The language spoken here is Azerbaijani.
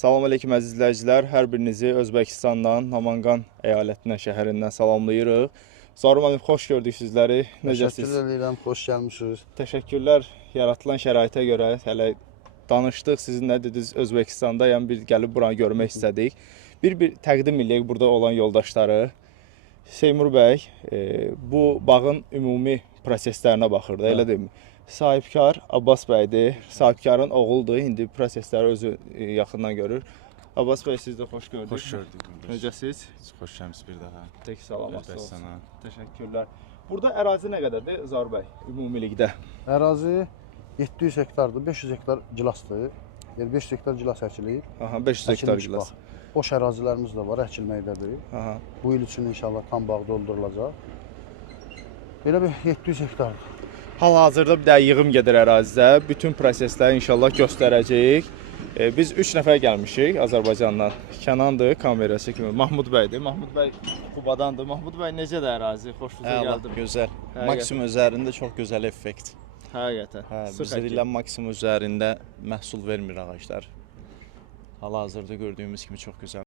Salam aleyküm əziz izləyicilər. Hər birinizi Özbəkistandan, Namanqan əyalətindən, şəhərindən salamlayırıq. Zaur müəllim, xoş gördük sizləri. Necəsiz? Təşəkkür edirəm, xoş gəlmişsiniz. Təşəkkürlər. Yaratılan şəraitə görə hələ danışdıq. Siz nə dediniz Özbəkistanda, yəni bir gəlib buranı görmək istədik. Bir təqdim eləyək burada olan yoldaşları. Seymur bəy, bu bağın ümumi proseslərinə baxırdı, elə deyilmi? Sahibkar Abbas bəydir, sahibkarın oğludur, indi prosesləri özü yaxından görür. Abbas bəy, siz də xoş gördük. Xoş gördük. Necəsiz? Xoş gəlmisiniz bir daha. Tək salamat olsun. Sana. Təşəkkürlər. Burada ərazi nə qədərdir Zaur bəy, ümumilikdə? Ərazi 700 hektardır, 500 hektar gilasdır. Yəni 500 hektar gilas əkilir. Aha, 500 hektar Əkilmiş gilas. bağ. Boş ərazilərimiz də var, əkilməkdədir. Aha. Bu il üçün inşallah tam bağ doldurulacaq. Belə bir 700 hektardır. Hal-hazırda bir də yığım gedir ərazidə. Bütün prosesləri inşallah göstərəcəyik. Biz 3 nəfər gəlmişik Azərbaycandan. Kənandır, kamerası kimi. Mahmud bəydir. Mahmud bəy Qubadandır. Mahmud bəy necədir ərazi? Xoşunuza gəldi? Gözəl. Həqiqətən. Maksimum üzərində çox gözəl effekt. Həqiqətən. Hə, Sıx bizdə əkin. deyilən maksimum üzərində məhsul vermir ağaclar. Hal-hazırda gördüyümüz kimi çox gözəl.